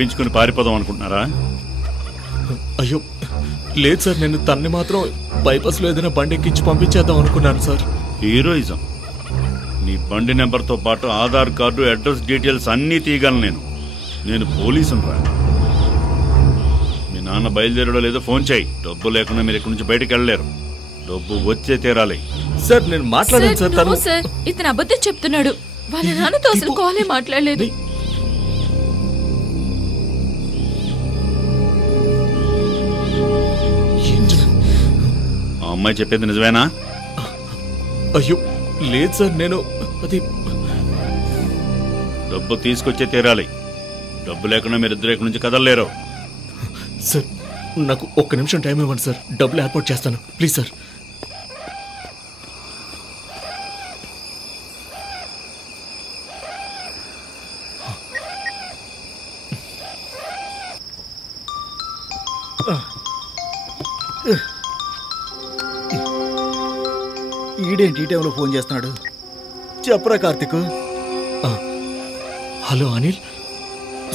తప్పించుకుని పారిపోదాం అనుకుంటున్నారా? అయ్యో లేదు సార్, నేను తన్ని మాత్రం బైపాస్లో ఏదైనా బండి ఎక్కించి పంపించేద్దాం అనుకున్నాను సార్. హీరోయిజం. నీ బండి నెంబర్తో పాటు ఆధార్ కార్డు, అడ్రస్ డీటెయిల్స్ అన్నీ తీయగలను. నేను పోలీసును రా. మీ నాన్న బయలుదేరడో లేదో ఫోన్ చేయి. డబ్బు లేకుండా మీరు ఇక్కడి నుంచి బయటకు వెళ్ళలేరు. డబ్బు వచ్చే తీరాలి. సార్ నేను మాట్లాడాను సార్. తను సార్ ఇతను అబద్ధం చెప్తున్నాడు. వాళ్ళ నాన్నతో అసలు కాలే మాట్లాడలేదు. ఆ అమ్మాయి చెప్పేది నిజమేనా? అయ్యో లేదు సార్, నేను అది డబ్బు తీసుకొచ్చే తీరాలి. డబ్బు లేకుండా మీరిద్దరు ఇక్కడి నుంచి కదలలేరు. సార్ నాకు ఒక్క నిమిషం టైం ఇవ్వండి సార్, డబ్బులు ఏర్పాటు చేస్తాను ప్లీజ్ సార్. ఈడేంటి ఈ టైంలో ఫోన్ చేస్తున్నాడు? చెప్పరా కార్తిక్. హలో అనిల్,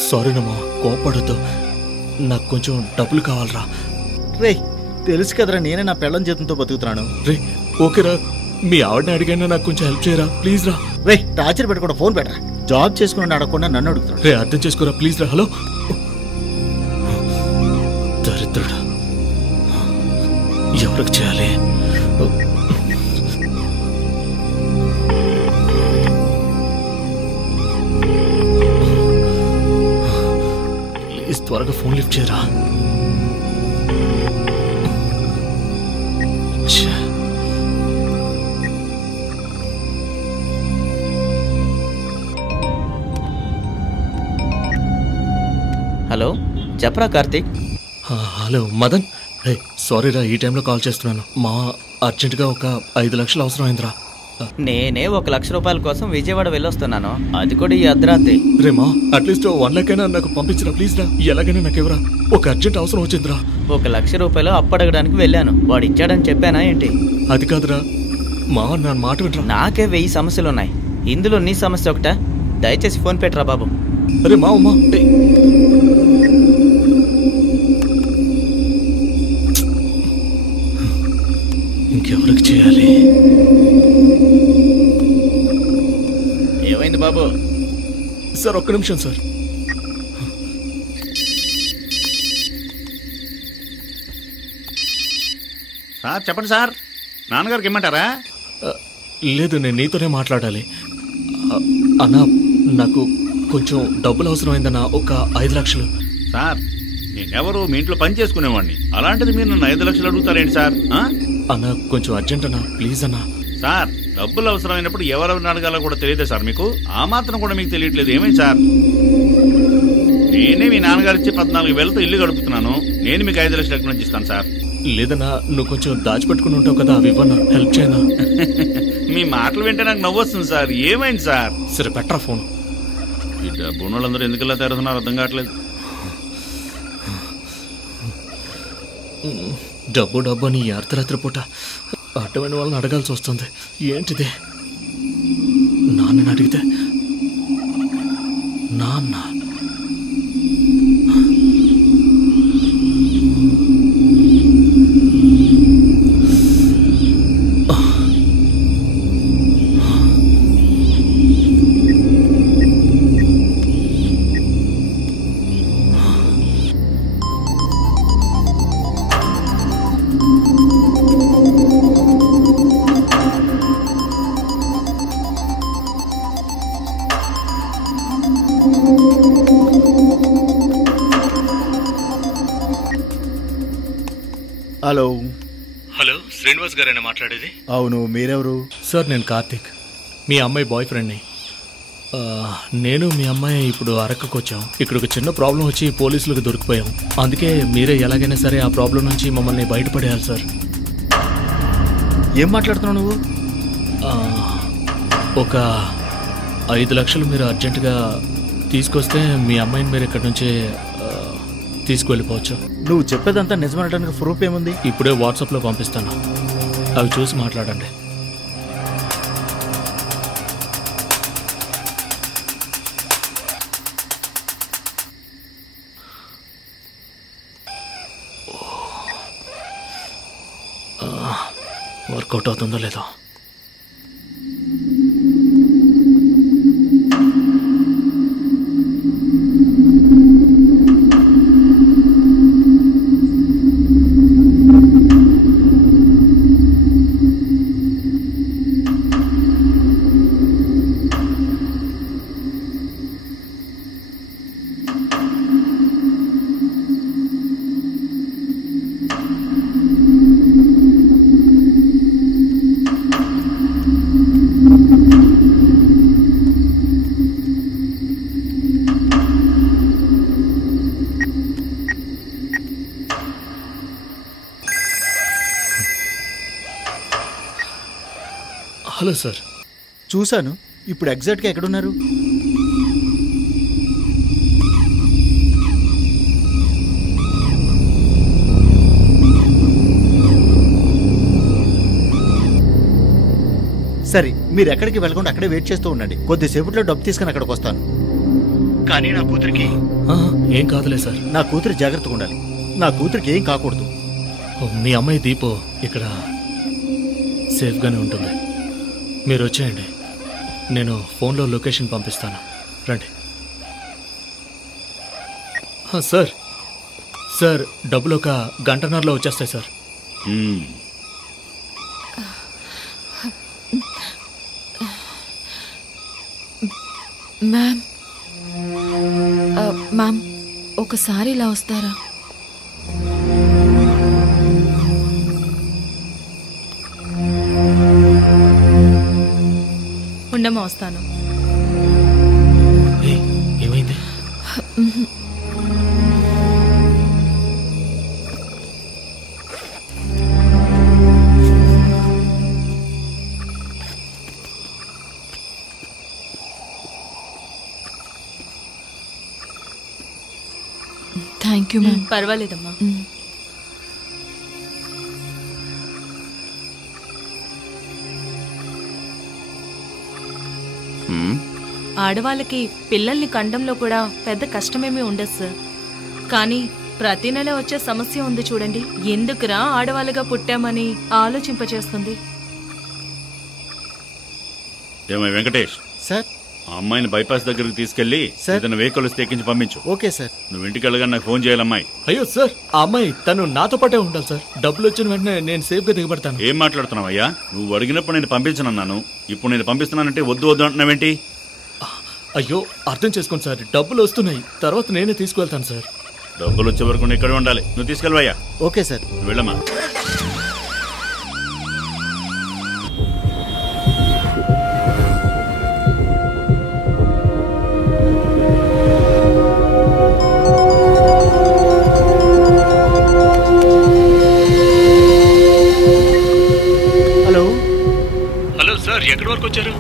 సారీనమ్మా, కోపడద్దు. నాకు కొంచెం డబ్బులు కావాలరా. రే తెలుసు కదరా, నేనే నా పెళ్ళం జీతంతో బతుకుతున్నాను. రే ఓకేరా, మీ ఆవిడని అడిగైనా నాకు కొంచెం హెల్ప్ చేయరా ప్లీజ్ రా. రే టార్చర్ పెట్టకుండా ఫోన్ పెట్టరా. జాబ్ చేసుకుని అడగకుండా నన్ను అడుగుతున్నాడు. రే అర్థం చేసుకోరా ప్లీజ్ రా. హలో దరిద్రుడా, ఎవరికి చేయాలి? ప్లీజ్ త్వరగా ఫోన్ లిఫ్ట్ చేయరా. హలో చెప్పరా కార్తీక్. హలో మదన్. రే సారీరా, ఈ టైంలో కాల్ చేస్తున్నాను. మా అర్జెంటుగా ఒక 5 లక్షలు అవసరం అయిందిరా. నేనే 1 లక్ష రూపాయల కోసం విజయవాడ వెళ్ళొస్తున్నాను, అది కూడా ఈ అర్ధరాత్రి. రే మా అట్లీస్ట్ 1 లక్ష అయినా నాకు పంపించరా ప్లీజ్ రా. ఎలాగైనా నాకు ఎవరా, ఒక అర్జెంట్ అవసరం వచ్చిందిరా. 1 లక్ష రూపాయలు అప్పడగడానికి వెళ్ళాను, వాడు ఇచ్చాడని చెప్పానా ఏంటి? అది కాదురా మా, నా మాట వింటరా. నాకే 1000 సమస్యలున్నాయి, ఇందులో నీ సమస్య ఒకటా? దయచేసి ఫోన్ పెట్టరా బాబు. అరే మా అమ్మా, ఇంకెవరికి చేయాలి? ఏమైంది బాబు? సార్ ఒక్క నిమిషం సార్. సార్ చెప్పండి సార్. నాన్నగారికి ఇమ్మంటారా? లేదు, నేను నీతోనే మాట్లాడాలి. అన్నా నాకు కొంచెం డబ్బులు అవసరమైందన్నా, ఒక 5 లక్షలు. సార్ నేనెవరు, మీ ఇంట్లో పని చేసుకునేవాడిని. అలాంటిది మీరు నన్ను 5 లక్షలు అడుగుతారేంటి సార్? అన్నా కొంచెం అర్జెంట్ అన్నా ప్లీజ్ అన్నా. సార్ డబ్బులు అవసరమైనప్పుడు ఎవరెవరిని అడగాలో కూడా తెలియదే సార్ మీకు? ఆ మాత్రం కూడా మీకు తెలియట్లేదు ఏమైంది సార్? నేనే మీ నాన్నగారు ఇచ్చి 14,000తో ఇల్లు గడుపుతున్నాను. నేను మీకు 5 లక్షలు ఎక్కడి నుంచి ఇస్తాను సార్? లేదన్నా, నువ్వు కొంచెం దాచిపెట్టుకుని ఉంటావు కదా, అవి ఇవ్వనా, హెల్ప్ చేయనా? మీ మాటలు వింటే నాకు నవ్వు వస్తుంది సార్. ఏమైంది సార్? సరే పెట్టరా ఫోన్. ఈ డబ్బు వాళ్ళందరూ ఎందుకలా తెరుతున్నారు అర్థం కావట్లేదు. డబ్బు డబ్బు అని అర్ధరాత్రి పూట అడ్డమైన వాళ్ళని అడగాల్సి వస్తుంది. ఏంటిది? నాన్నని అడిగితే నాన్న హలో. హలో శ్రీనివాస్ గారేనా మాట్లాడేది? అవును, మీరెవరు? సార్ నేను కార్తిక్, మీ అమ్మాయి బాయ్ ఫ్రెండ్ని. నేను మీ అమ్మాయి ఇప్పుడు అరకుకు వచ్చాం. ఇక్కడ ఒక చిన్న ప్రాబ్లం వచ్చి పోలీసులకు దొరికిపోయాం. అందుకే మీరే ఎలాగైనా సరే ఆ ప్రాబ్లం నుంచి మమ్మల్ని బయటపడేయాలి సార్. ఏం మాట్లాడుతున్నావు నువ్వు? ఒక 5 లక్షలు మీరు అర్జెంటుగా తీసుకొస్తే మీ అమ్మాయిని మీరు ఇక్కడి నుంచి తీసుకువెళ్ళిపోవచ్చు. నువ్వు చెప్పేదంతా నిజమనడానికి ప్రూఫ్ ఏముంది? ఇప్పుడే వాట్సాప్లో పంపిస్తాను, అవి చూసి మాట్లాడండి. వర్కౌట్ అవుతుందో లేదో. Hello sir. చూశాను. ఇప్పుడు ఎగ్జాక్ట్గా ఎక్కడున్నారు? సరే, మీరు ఎక్కడికి వెళ్ళకుండా అక్కడే వెయిట్ చేస్తూ ఉండండి. కొద్దిసేపట్లో డబ్బు తీసుకుని అక్కడికి వస్తాను. కానీ నా కూతురికి ఏం కాదులే సార్. నా కూతురు జాగ్రత్తగా ఉండాలి. నా కూతురికి ఏం కాకూడదు. మీ అమ్మాయి దీపు ఇక్కడ సేఫ్గానే ఉంటుంది. మీరు వచ్చేయండి, నేను ఫోన్లో లొకేషన్ పంపిస్తాను. రండి. సార్ సార్ డబ్బులు ఒక గంటన్నరలో వచ్చేస్తాయి సార్. మ్యామ్ మ్యామ్ ఒకసారి ఇలా వస్తారా? ఉండమ్మా, వస్తాను. ఏమైంది? Thank you ma'am. పర్వాలేదమ్మా. ఆడవాళ్ళకి పిల్లల్ని కండంలో కూడా పెద్ద కష్టమేమీ ఉండదు సార్. కానీ ప్రతి నెల వచ్చే సమస్య ఉంది చూడండి. ఎందుకురా ఆడవాళ్ళుగా పుట్టామని ఆలోచింపచేస్తుంది. ఏమై వెంకటేష్ సార్, ఆ అమ్మాయిని బైపాస్ దగ్గరికి తీసుకెళ్లి ఏదైనా వెహికల్ వస్తే ఎక్కించి పంపించు. Okay sir. నువ్వు ఇంటికి వెళ్ళగా నాకు ఫోన్ చేయాలి అమ్మాయి. అయ్యో సార్, ఆ అమ్మాయి తను నాతో పాటే ఉండాలి సార్. డబ్బులు వచ్చిన వెంటనే నేను సేఫ్గా దిగబడతాను. ఏం మాట్లాడుతున్నావు అయ్యా? నువ్వు అడిగినప్పుడు నేను పంపించనన్నాను. ఇప్పుడు నేను పంపిస్తున్నానంటే వద్దు వద్దు అంటున్నావేంటి? అయ్యో అర్థం చేసుకోండి సార్, డబ్బులు వస్తున్నాయి, తర్వాత నేనే తీసుకువెళ్తాను సార్. డబ్బులు వచ్చే వరకు నువ్వు ఇక్కడే ఉండాలి. నువ్వు తీసుకెళ్ళవయ్యా. Okay sir. వెళ్ళమ్మా. హలో సార్, ఎక్కడి వరకు వచ్చారు?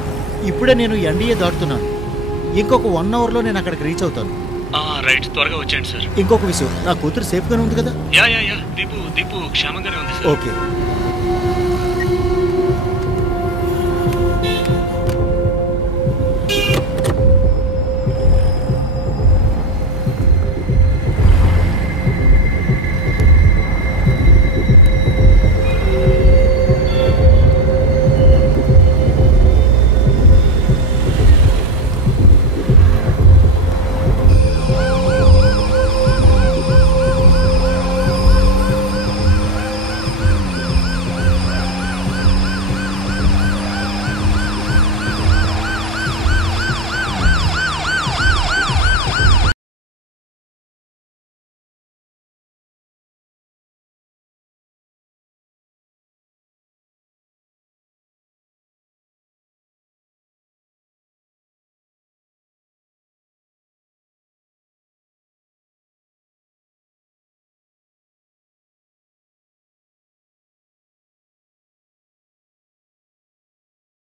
ఇప్పుడే నేను ఎన్డీఏ దాటుతున్నాను. ఇంకొక 1 అవర్లో నేను అక్కడికి రీచ్ అవుతాను. రైట్, త్వరగా వచ్చేయండి సార్. ఇంకొక విషయం, నా కూతురు సేఫ్గానే ఉంది కదా? యా దీపు క్షేమంగానే ఉంది సార్. ఓకే.